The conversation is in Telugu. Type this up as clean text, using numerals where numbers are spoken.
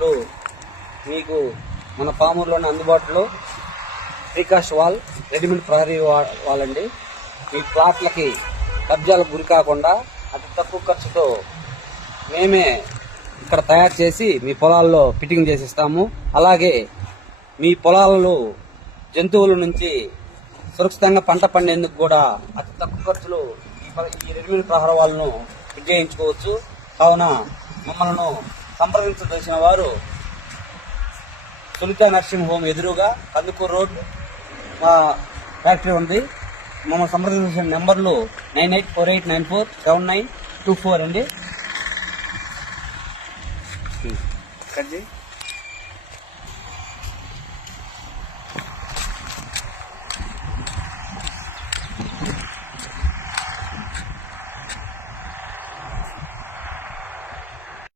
ఇప్పుడు మీకు మన పామూరులోని అందుబాటులో ప్రీకాస్ట్ వాల్, రెడీమేడ్ ప్రహరీ వాల్ అండి. మీ ప్లాట్లకి కబ్జాలకు గురి కాకుండా అతి తక్కువ ఖర్చుతో మేమే ఇక్కడ తయారు చేసి మీ పొలాల్లో ఫిట్టింగ్ చేసిస్తాము. అలాగే మీ పొలాలలో జంతువుల నుంచి సురక్షితంగా పంట పండేందుకు కూడా అతి తక్కువ ఖర్చులో ఈ రెడీమేడ్ ప్రహరీ వాల్ను ఫిట్ చేయించుకోవచ్చు. కావున మమ్మల్ని సంప్రదించదలసిన వారు సునీత నర్సింగ్ హోమ్ ఎదురుగా కందుకూరు రోడ్ మా ఫ్యాక్టరీ ఉంది. మమ్మల్ని సంప్రదించిన నెంబర్లు 9848947924 అండి.